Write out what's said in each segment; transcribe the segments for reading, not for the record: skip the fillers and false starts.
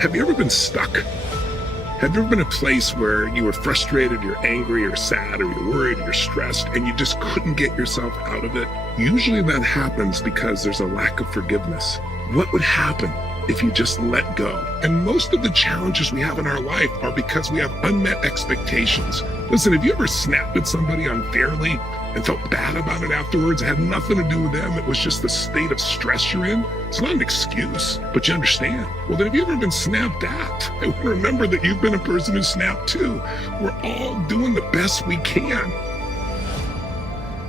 Have you ever been stuck? Have you ever been in a place where you were frustrated, you're angry, or sad, or you're worried, or you're stressed, and you just couldn't get yourself out of it? Usually that happens because there's a lack of forgiveness. What would happen if you just let go? And most of the challenges we have in our life are because we have unmet expectations. Listen, have you ever snapped at somebody unfairly and felt bad about it afterwards? It had nothing to do with them. It was just the state of stress you're in. It's not an excuse, but you understand. Well, then have you ever been snapped at? And remember that you've been a person who snapped too. We're all doing the best we can.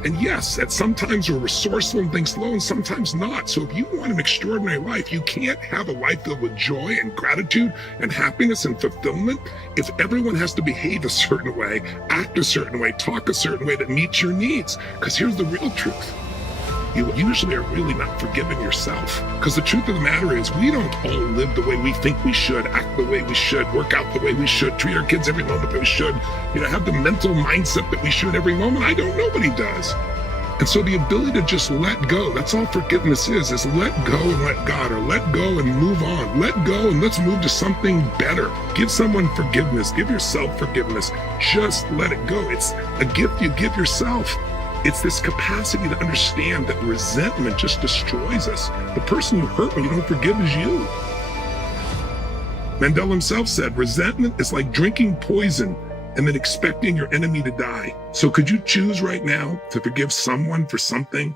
And yes, that sometimes we're resourceful and things slow and sometimes not. So if you want an extraordinary life, you can't have a life filled with joy and gratitude and happiness and fulfillment if everyone has to behave a certain way, act a certain way, talk a certain way that meets your needs. Because here's the real truth. You usually are really not forgiving yourself. Because the truth of the matter is we don't all live the way we think we should, act the way we should, work out the way we should, treat our kids every moment that we should, have the mental mindset that we should every moment. I don't. Nobody does. And so the ability to just let go, that's all forgiveness is let go and let God, or let go and move on. Let go and let's move to something better. Give someone forgiveness. Give yourself forgiveness. Just let it go. It's a gift you give yourself. It's this capacity to understand that resentment just destroys us. The person you hurt when you don't forgive is you. Mandela himself said, resentment is like drinking poison and then expecting your enemy to die. So could you choose right now to forgive someone for something?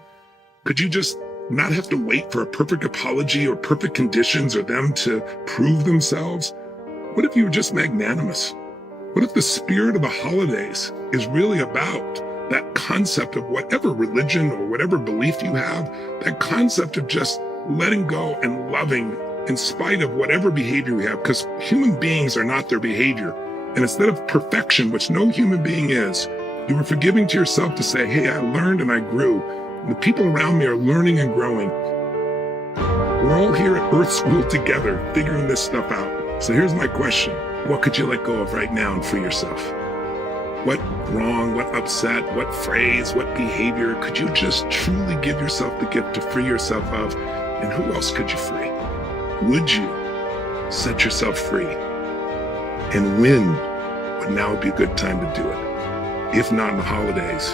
Could you just not have to wait for a perfect apology or perfect conditions or them to prove themselves? What if you were just magnanimous? What if the spirit of the holidays is really about that concept of whatever religion or whatever belief you have, that concept of just letting go and loving in spite of whatever behavior we have, because human beings are not their behavior. And instead of perfection, which no human being is, you are forgiving to yourself to say, hey, I learned and I grew. And the people around me are learning and growing. We're all here at Earth School together, figuring this stuff out. So here's my question. What could you let go of right now and free yourself? What wrong, what upset, what phrase, what behavior could you just truly give yourself the gift to free yourself of? And who else could you free? Would you set yourself free? And when would now be a good time to do it? If not in the holidays,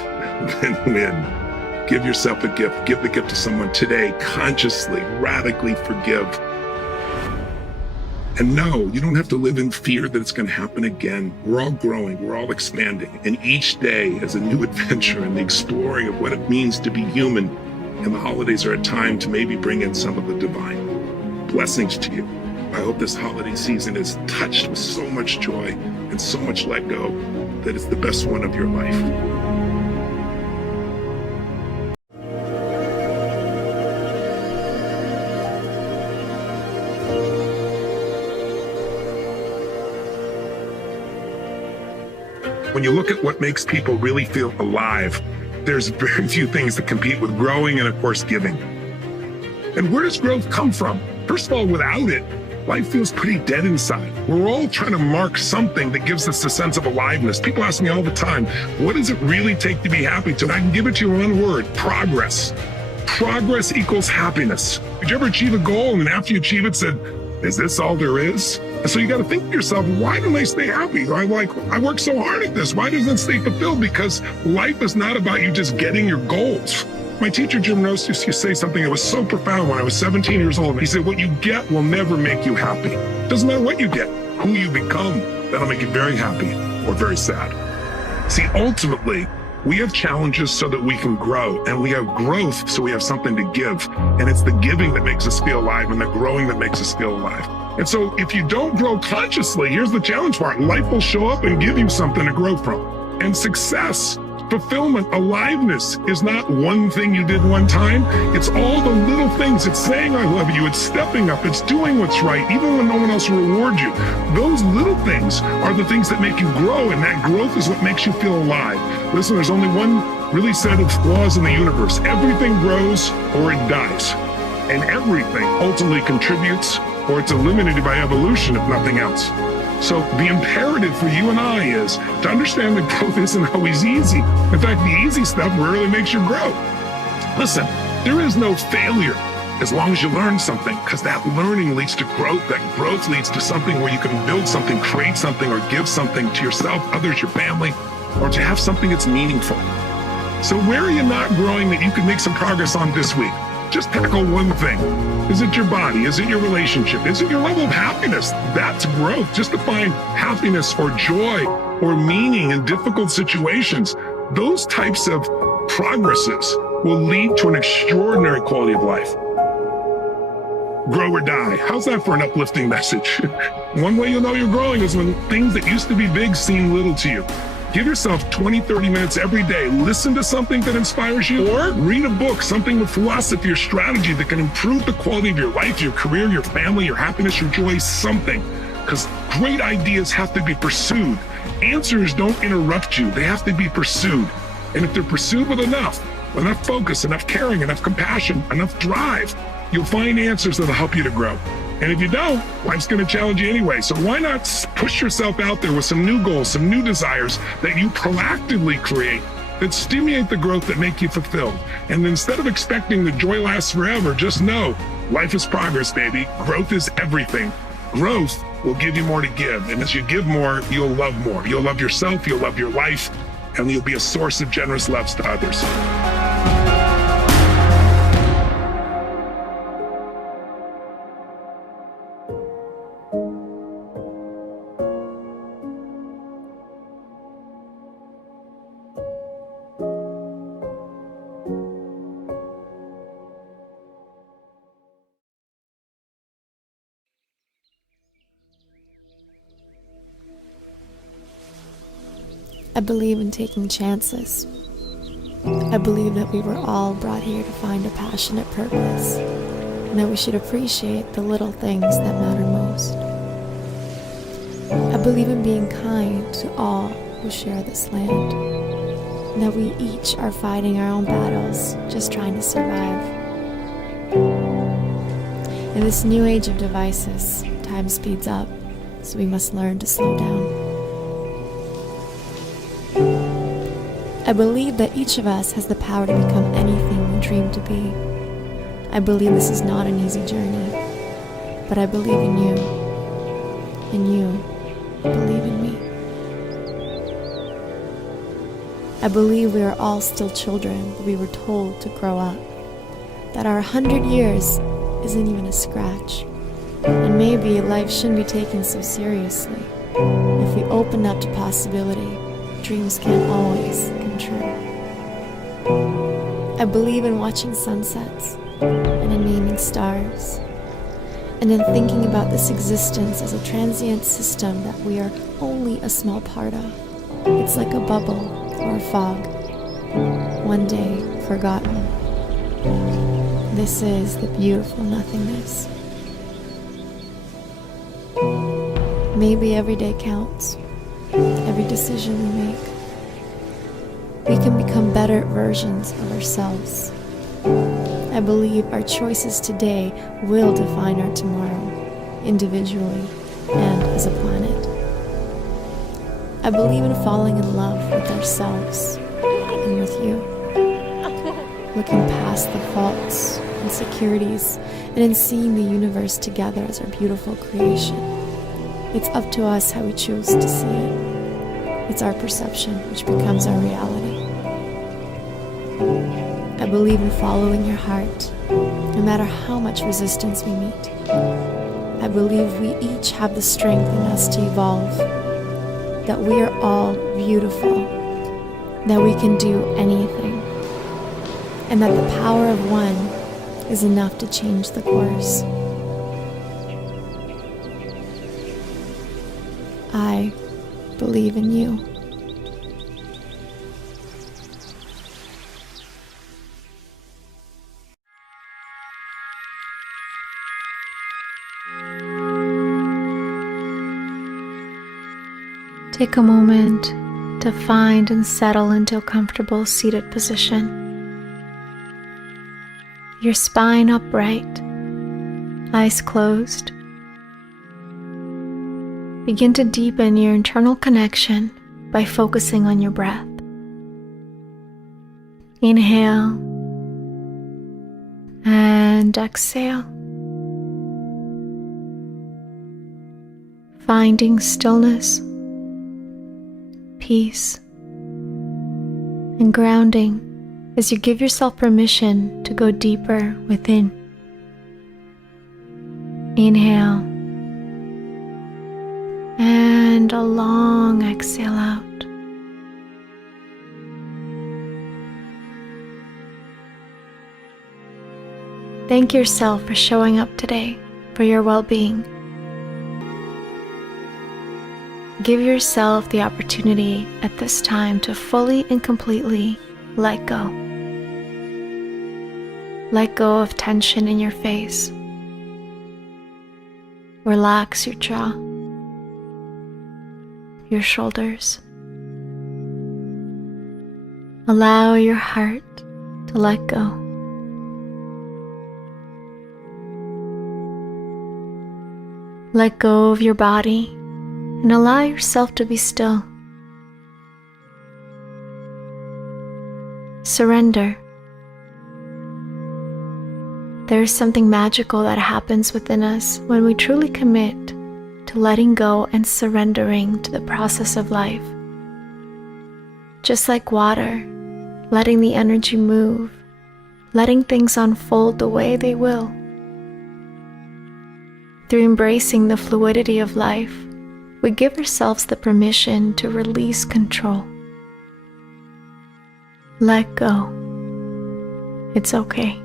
then when? Give yourself a gift. Give the gift to someone today. Consciously, radically forgive. And no, you don't have to live in fear that it's going to happen again. We're all growing, we're all expanding. And each day is a new adventure in the exploring of what it means to be human. And the holidays are a time to maybe bring in some of the divine. Blessings to you. I hope this holiday season is touched with so much joy and so much let go that it's the best one of your life. When you look at what makes people really feel alive, there's very few things that compete with growing and, of course, giving. And where does growth come from? First of all, without it, life feels pretty dead inside. We're all trying to mark something that gives us a sense of aliveness. People ask me all the time, what does it really take to be happy? So I can give it to you in one word: progress. Progress equals happiness. Did you ever achieve a goal and then after you achieve it said, is this all there is? And so you got to think to yourself, why don't I stay happy? I work so hard at this. Why doesn't it stay fulfilled? Because life is not about you just getting your goals. My teacher, Jim Rose, used to say something that was so profound when I was 17 years old. He said, what you get will never make you happy. Doesn't matter what you get, who you become, that'll make you very happy or very sad. See, ultimately, we have challenges so that we can grow, and we have growth so we have something to give. And it's the giving that makes us feel alive and the growing that makes us feel alive. And so if you don't grow consciously, here's the challenge part. Life will show up and give you something to grow from. And success, fulfillment, aliveness is not one thing you did one time. It's all the little things. It's saying I love you. It's stepping up. It's doing what's right, even when no one else will reward you. Those little things are the things that make you grow, and that growth is what makes you feel alive. Listen, there's only one really set of laws in the universe. Everything grows or it dies. And everything ultimately contributes or it's eliminated by evolution, if nothing else. So the imperative for you and I is to understand that growth isn't always easy. In fact, the easy stuff rarely makes you grow. Listen, there is no failure. as long as you learn something, because that learning leads to growth. That growth leads to something where you can build something, create something, or give something to yourself, others, your family, or to have something that's meaningful. So where are you not growing that you can make some progress on this week? Just tackle one thing. Is it your body? Is it your relationship? Is it your level of happiness? That's growth. Just to find happiness or joy or meaning in difficult situations. Those types of progresses will lead to an extraordinary quality of life. Grow or die. How's that for an uplifting message? One way you'll know you're growing is when things that used to be big seem little to you. Give yourself 20, 30 minutes every day. Listen to something that inspires you, or read a book, something with philosophy or strategy that can improve the quality of your life, your career, your family, your happiness, your joy, something. Because great ideas have to be pursued. Answers don't interrupt you. They have to be pursued. And if they're pursued with enough focus, enough caring, enough compassion, enough drive, you'll find answers that'll help you to grow. And if you don't, life's going to challenge you anyway. So why not push yourself out there with some new goals, some new desires that you proactively create that stimulate the growth that make you fulfilled. And instead of expecting the joy lasts forever, just know life is progress, baby. Growth is everything. Growth will give you more to give. And as you give more, you'll love more. You'll love yourself, you'll love your life, and you'll be a source of generous loves to others. I believe in taking chances. I believe that we were all brought here to find a passionate purpose, and that we should appreciate the little things that matter most. I believe in being kind to all who share this land, and that we each are fighting our own battles, just trying to survive. In this new age of devices, time speeds up, so we must learn to slow down. I believe that each of us has the power to become anything we dream to be. I believe this is not an easy journey, but I believe in you, and you believe in me. I believe we are all still children, but we were told to grow up, that our 100 years isn't even a scratch, and maybe life shouldn't be taken so seriously. If we open up to possibility, dreams can't always come true. I believe in watching sunsets, and in naming stars, and in thinking about this existence as a transient system that we are only a small part of. It's like a bubble or a fog, one day forgotten. This is the beautiful nothingness. Maybe every day counts, every decision we make. We can become better versions of ourselves. I believe our choices today will define our tomorrow, individually and as a planet. I believe in falling in love with ourselves and with you, looking past the faults, insecurities, and in seeing the universe together as our beautiful creation. It's up to us how we choose to see it. It's our perception which becomes our reality. I believe in following your heart, no matter how much resistance we meet. I believe we each have the strength in us to evolve, that we are all beautiful, that we can do anything, and that the power of one is enough to change the course. I believe in you. Take a moment to find and settle into a comfortable seated position. Your spine upright, eyes closed. Begin to deepen your internal connection by focusing on your breath. Inhale And exhale. Finding stillness, peace, and grounding as you give yourself permission to go deeper within. Inhale. And a long exhale out. Thank yourself for showing up today for your well-being. Give yourself the opportunity at this time to fully and completely let go. Let go of tension in your face. Relax your jaw, your shoulders. Allow your heart to let go. Let go of your body and allow yourself to be still. Surrender. There is something magical that happens within us when we truly commit to letting go and surrendering to the process of life. Just like water, letting the energy move, letting things unfold the way they will. Through embracing the fluidity of life, we give ourselves the permission to release control. Let go. It's okay.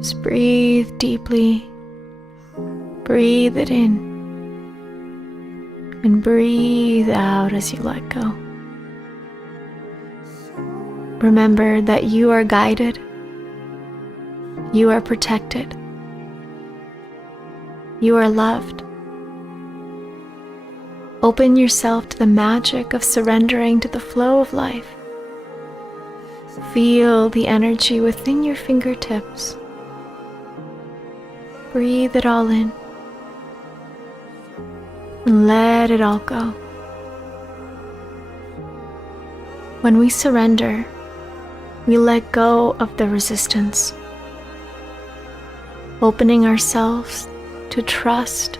Just breathe deeply. Breathe it in. And breathe out as you let go. Remember that you are guided. You are protected. You are loved. Open yourself to the magic of surrendering to the flow of life. Feel the energy within your fingertips. Breathe it all in. And let it all go. When we surrender, we let go of the resistance, opening ourselves to trusting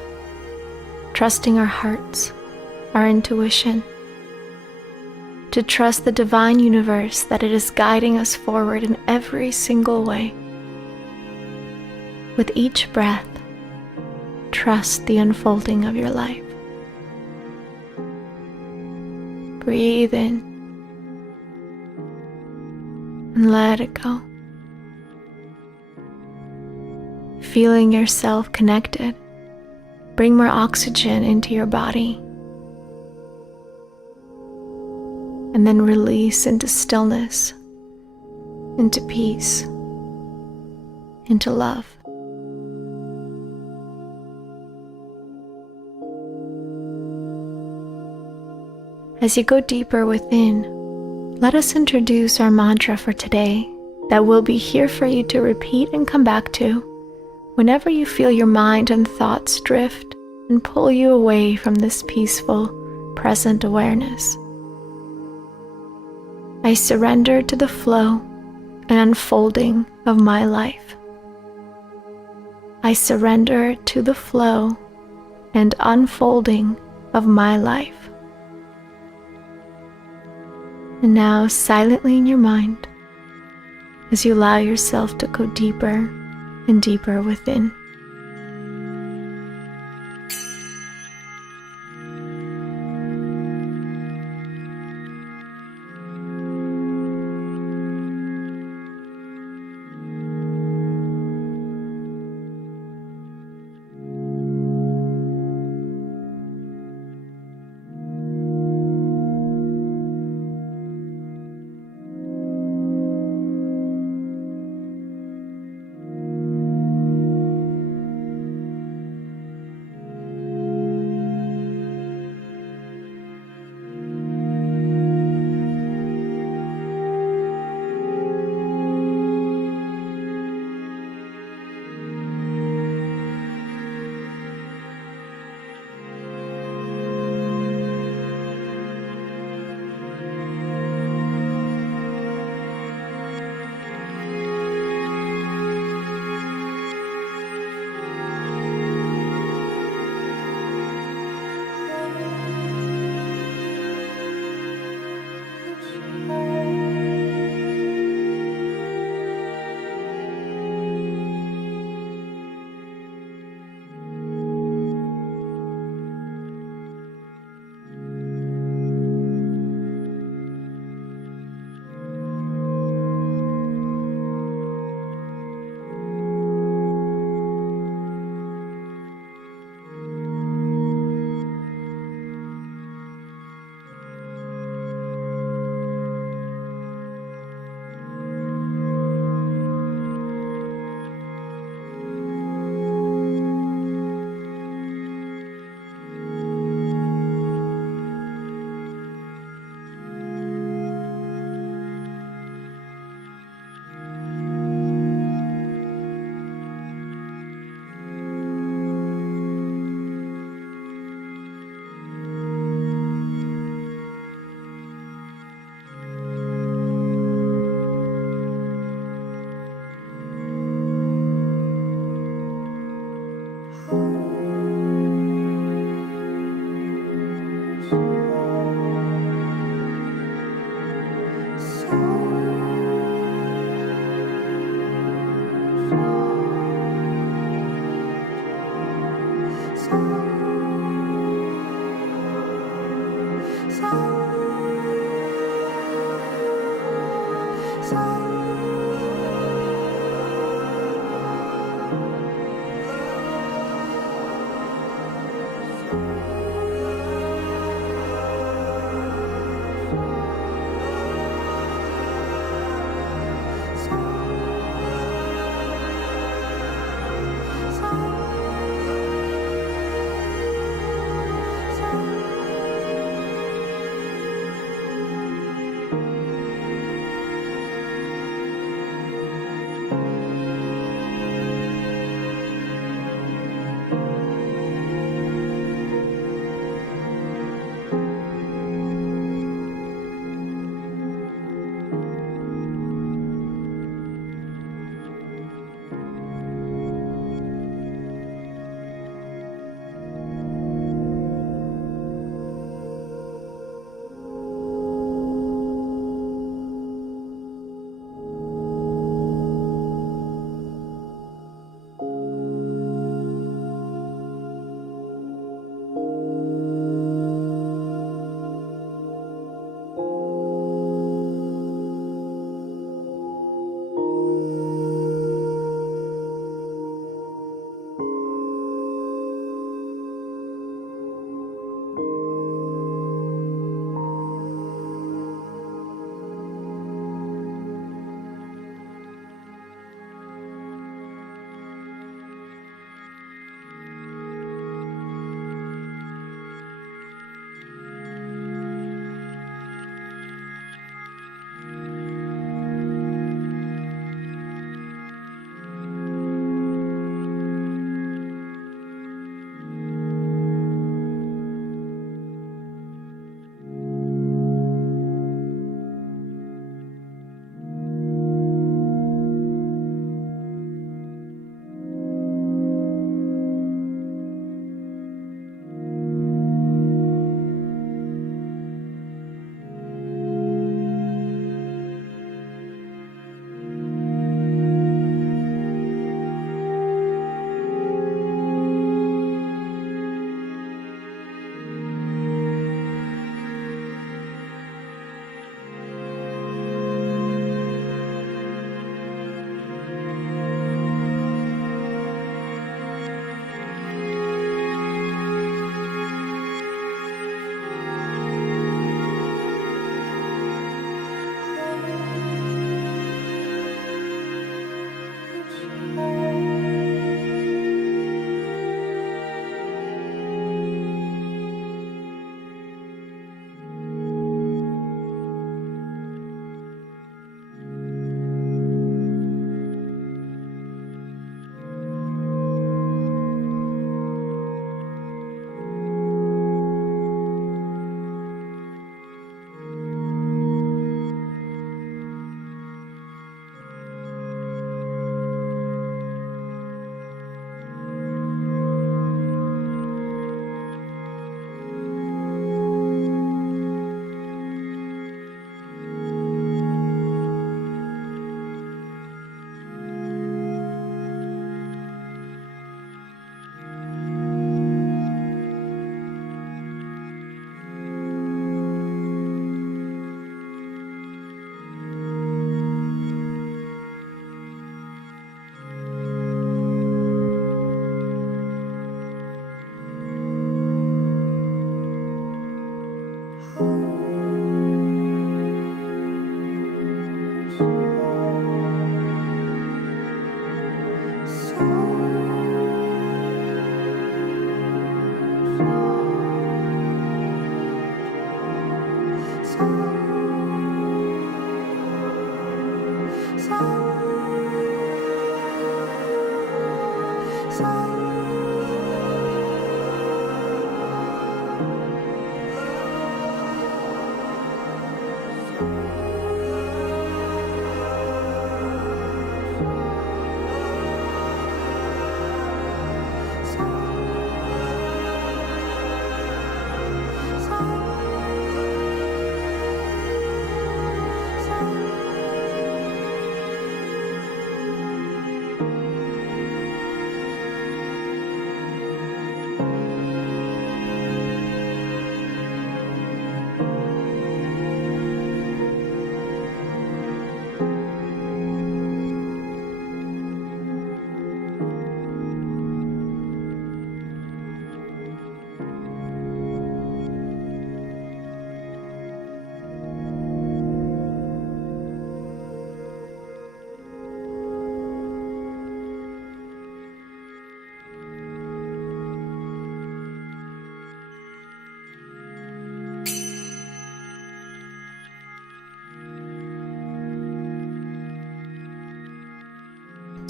our hearts, our intuition, to trust the divine universe that it is guiding us forward in every single way. With each breath, trust the unfolding of your life. Breathe in and let it go. Feeling yourself connected, bring more oxygen into your body. And then release into stillness, into peace, into love. As you go deeper within, let us introduce our mantra for today that will be here for you to repeat and come back to whenever you feel your mind and thoughts drift and pull you away from this peaceful, present awareness. I surrender to the flow and unfolding of my life. I surrender to the flow and unfolding of my life. And now, silently in your mind, as you allow yourself to go deeper and deeper within.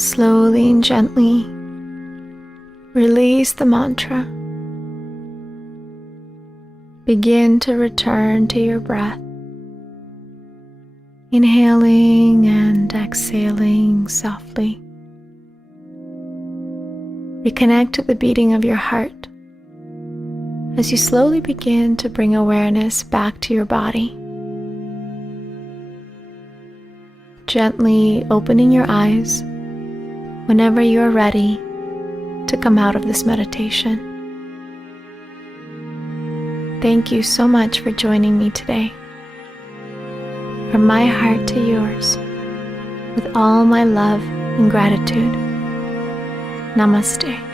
Slowly and gently release the mantra. Begin to return to your breath, inhaling and exhaling softly. Reconnect to the beating of your heart as you slowly begin to bring awareness back to your body. Gently opening your eyes whenever you are ready to come out of this meditation. Thank you so much for joining me today. From my heart to yours, with all my love and gratitude. Namaste.